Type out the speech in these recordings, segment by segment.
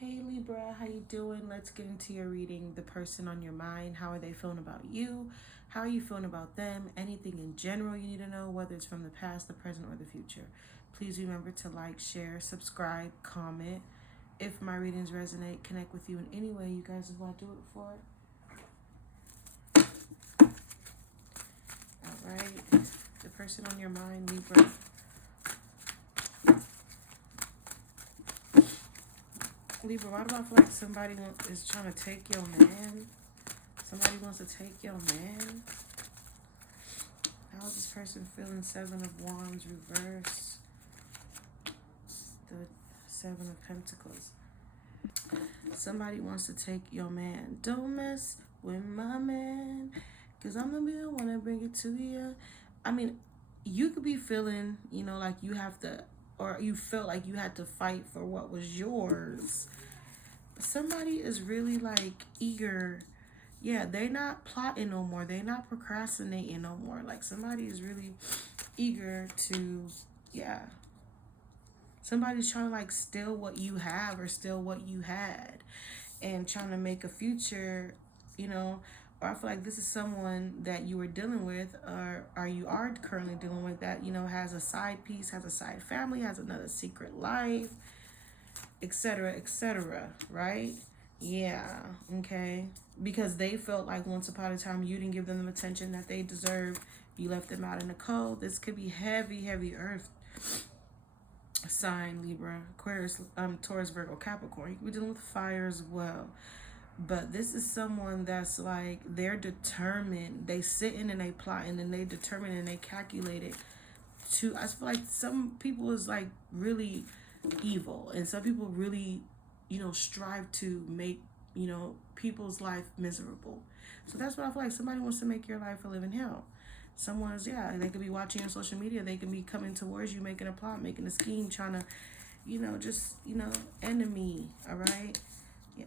Hey Libra, how you doing? Let's get into your reading. The person on your mind, how are they feeling about you? How are you feeling about them? Anything in general you need to know, whether it's from the past, the present, or the future. Please remember to like, share, subscribe, comment. If my readings resonate, connect with you in any way you guys want to do it for. All right. The person on your mind, Libra. Libra, why do I feel like somebody is trying to take your man? Somebody wants to take your man. How is this person feeling? 7 of Wands reverse. The 7 of Pentacles. Somebody wants to take your man. Don't mess with my man, because I'm going to be the one to bring it to you. I mean, you could be feeling, like you have to, or you felt like you had to fight for what was yours. Somebody is really like eager. Yeah, they're not plotting no more. They're not procrastinating no more. Like somebody is really eager to, yeah. Somebody's trying to like steal what you have or steal what you had and trying to make a future, or I feel like this is someone that you were dealing with or you are currently dealing with that, has a side piece, has a side family, has another secret life, etc., right? Yeah, okay. Because they felt like once upon a time you didn't give them the attention that they deserved. You left them out in the cold. This could be heavy earth sign, Libra, Aquarius, Taurus, Virgo, Capricorn. You could be dealing with fire as well. But this is someone that's like, they're determined. They sitting and they plotting and they determined and they calculated to, I feel like some people is like really evil and some people really, strive to make, people's life miserable. So that's what I feel like. Somebody wants to make your life a living hell. Someone's, they could be watching your social media. They can be coming towards you, making a plot, making a scheme, trying to, enemy. All right. Yeah.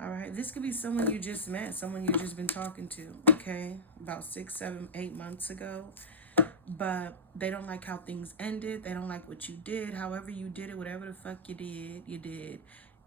All right. This could be someone you just met, someone you've just been talking to. Okay. About 6, 7, 8 months ago. But they don't like how things ended. They don't like what you did. However you did it, whatever the fuck you did.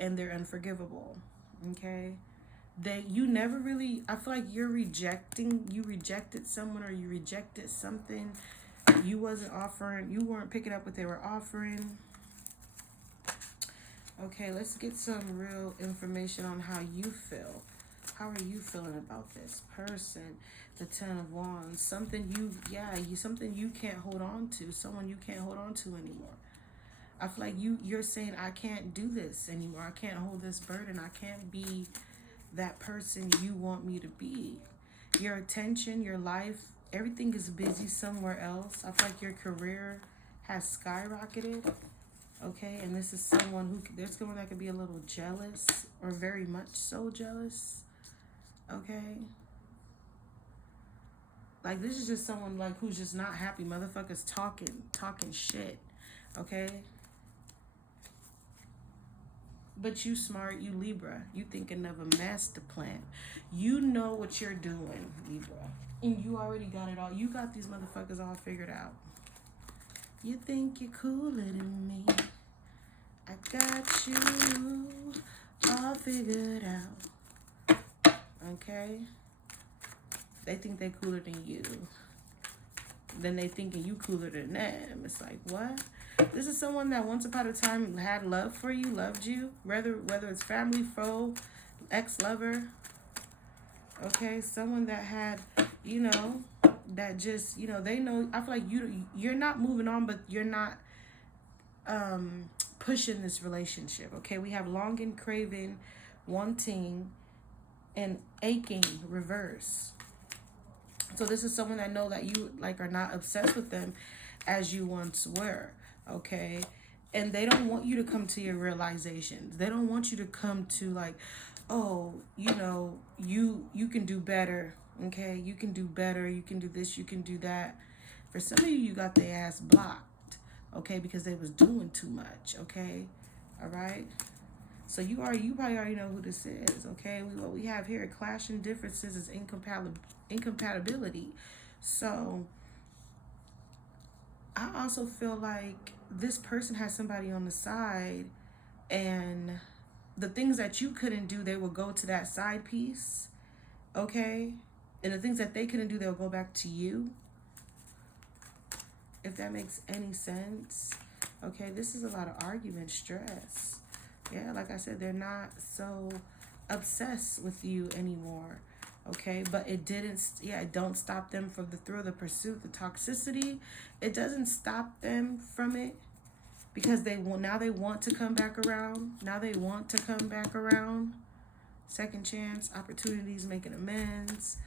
And they're unforgivable. Okay? You never really, I feel like you rejected someone or you rejected something. You weren't picking up what they were offering. Okay, let's get some real information on how you feel. How are you feeling about this person? The 10 of Wands. Something you can't hold on to. Someone you can't hold on to anymore. I feel like you're saying, I can't do this anymore. I can't hold this burden. I can't be that person you want me to be. Your attention, your life, everything is busy somewhere else. I feel like your career has skyrocketed. Okay, and this is there's someone that could be a little jealous or very much so jealous. Okay. Like this is just someone like who's just not happy. Motherfuckers talking shit. Okay. But you smart, you Libra. You thinking of a master plan. You know what you're doing, Libra. And you already got it all. You got these motherfuckers all figured out. You think you're cooler than me. I got you all figured out. Okay? They think they're cooler than you. Then they thinking you cooler than them. It's like, what? This is someone that once upon a time had love for you, loved you, whether it's family, foe, ex-lover. Okay, someone that had, that just, they know. I feel like you're not moving on, but you're not pushing this relationship. Okay, we have longing, craving, wanting, and aching reverse. So this is someone that know that you like are not obsessed with them as you once were. Okay, and they don't want you to come to your realizations. They don't want you to come to like, oh, you can do better. Okay, you can do better. You can do this. You can do that. For some of you, you got their ass blocked. Okay, because they was doing too much. Okay, all right. So you probably already know who this is. Okay, what we have here, clashing differences is incompatibility. So I also feel like this person has somebody on the side And the things that you couldn't do, they will go to that side piece, okay? And the things that they couldn't do, they'll go back to you. If that makes any sense. Okay, this is a lot of argument, stress. Yeah, like I said, they're not so obsessed with you anymore. Okay, but it didn't, it don't stop them from the thrill, the pursuit, the toxicity. It doesn't stop them from it, because now they want to come back around. Now they want to come back around. Second chance, opportunities, making amends.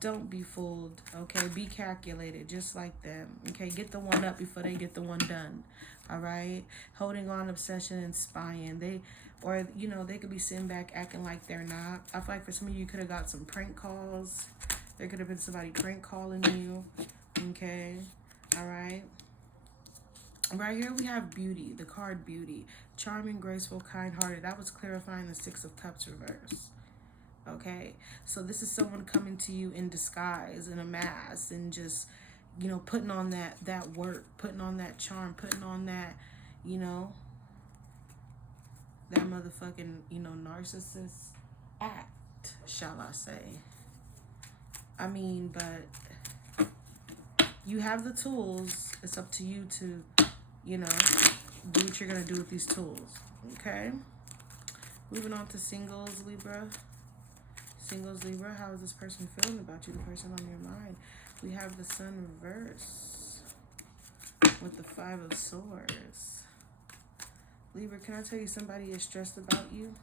Don't be fooled, okay? Be calculated, just like them, okay? Get the one up before they get the one done, all right? Holding on, obsession, and spying. They could be sitting back acting like they're not. I feel like for some of you, could have got some prank calls. There could have been somebody prank calling you, okay? All right? Right here we have beauty, the card beauty. Charming, graceful, kind-hearted. That was clarifying the Six of Cups reverse. Okay, so this is someone coming to you in disguise, in a mask, and just, putting on that work, putting on that charm, putting on that, that motherfucking, narcissist act, shall I say. I mean, but you have the tools. It's up to you to, do what you're going to do with these tools. Okay, moving on to singles, Libra. Singles, Libra, how is this person feeling about you, the person on your mind? We have the Sun reverse with the Five of Swords. Libra, can I tell you somebody is stressed about you?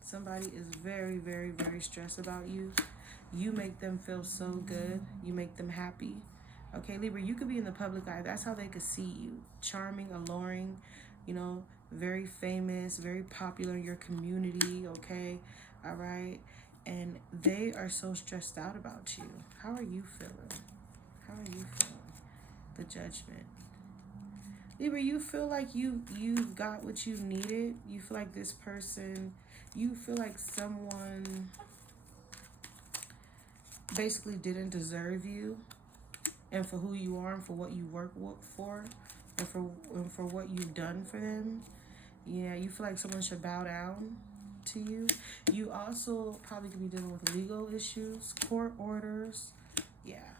Somebody is very, very, very stressed about you. You make them feel so good. You make them happy. Okay, Libra, you could be in the public eye. That's how they could see you. Charming, alluring, very famous, very popular in your community, okay? All right, and they are so stressed out about you. How are you feeling? How are you feeling? The Judgment. Libra, you feel like you've got what you needed. You feel like this person, you feel like someone basically didn't deserve you, and for who you are, and for what you work for, and for what you've done for them. Yeah, you feel like someone should bow down to you. You also probably could be dealing with legal issues, court orders. Yeah.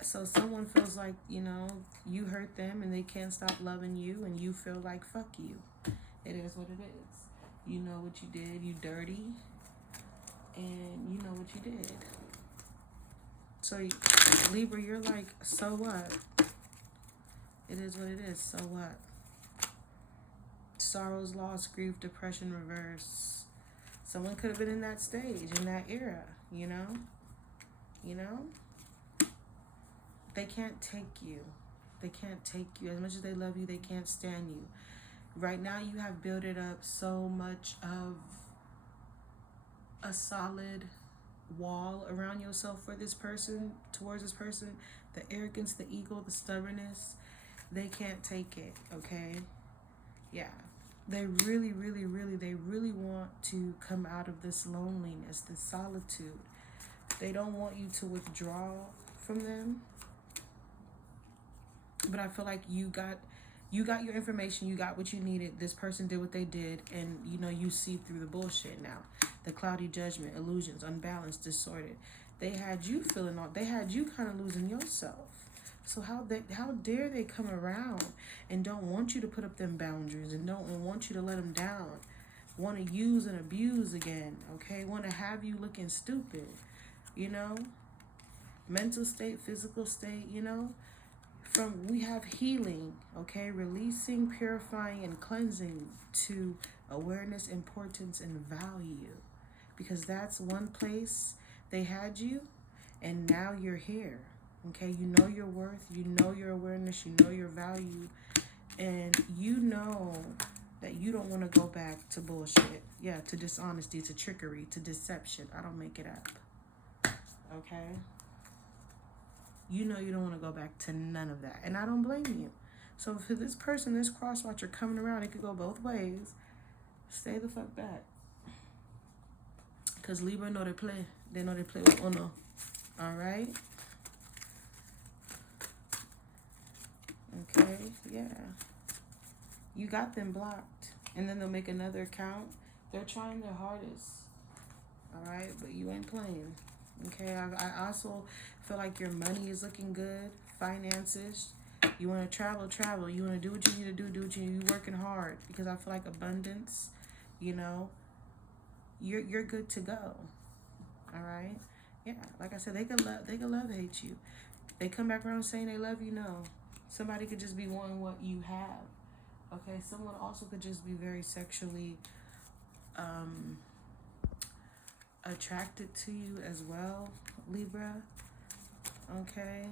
So someone feels like, you hurt them and they can't stop loving you, and you feel like, fuck you. It is what it is. You know what you did. You dirty. And you know what you did. So Libra, you're like, so what? It is what it is. So what? Sorrows, loss, grief, depression, reverse. Someone could have been in that stage, in that era, They can't take you. They can't take you. As much as they love you, they can't stand you. Right now, you have built it up so much of a solid wall around yourself for this person, towards this person. The arrogance, the ego, the stubbornness, they can't take it, okay? Yeah. They really, really, really, they really want to come out of this loneliness, this solitude. They don't want you to withdraw from them. But I feel like you got your information, you got what you needed. This person did what they did, and you see through the bullshit now. The cloudy judgment, illusions, unbalanced, distorted. They had you feeling all, they had you kind of losing yourself. So how dare they come around and don't want you to put up them boundaries, and don't want you to let them down, want to use and abuse again, okay? Want to have you looking stupid, mental state, physical state, we have healing, okay? Releasing, purifying, and cleansing to awareness, importance, and value, because that's one place they had you, and now you're here. Okay, you know your worth, you know your awareness, you know your value, and you know that you don't want to go back to bullshit. Yeah, to dishonesty, to trickery, to deception. I don't make it up. Okay? You know you don't want to go back to none of that, and I don't blame you. So for this person, this crosswatcher coming around, it could go both ways. Stay the fuck back. Because Libra know they play. They know they play with Uno. All right? Okay, yeah. You got them blocked. And then they'll make another account. They're trying their hardest. All right? But you ain't playing. Okay? I also feel like your money is looking good. Finances. You want to travel. You want to do what you need to do what you need. You're working hard. Because I feel like abundance, you know, you're good to go. All right? Yeah, like I said, they could love hate you. They come back around saying they love you. No, somebody could just be wanting what you have. Okay, someone also could just be very sexually attracted to you as well, Libra. Okay.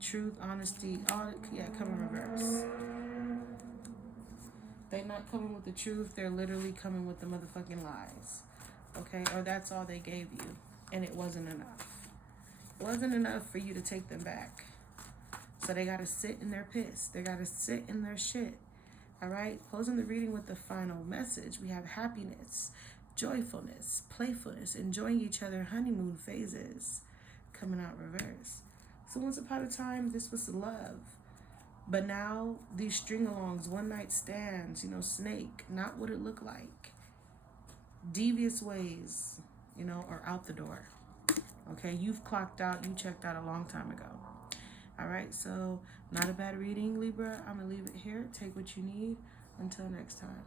Truth, honesty, all come in reverse. They're not coming with the truth. They're literally coming with the motherfucking lies. Okay, or that's all they gave you, and it wasn't enough. It wasn't enough for you to take them back. So they gotta sit in their piss. They gotta sit in their shit. All right. Closing the reading with the final message. We have happiness, joyfulness, playfulness, enjoying each other, honeymoon phases, coming out reverse. So once upon a time, this was love. But now these string-alongs, one-night stands, snake, not what it looked like. Devious ways, are out the door. Okay, you've clocked out, you checked out a long time ago. All right, so not a bad reading, Libra. I'm going to leave it here. Take what you need. Until next time.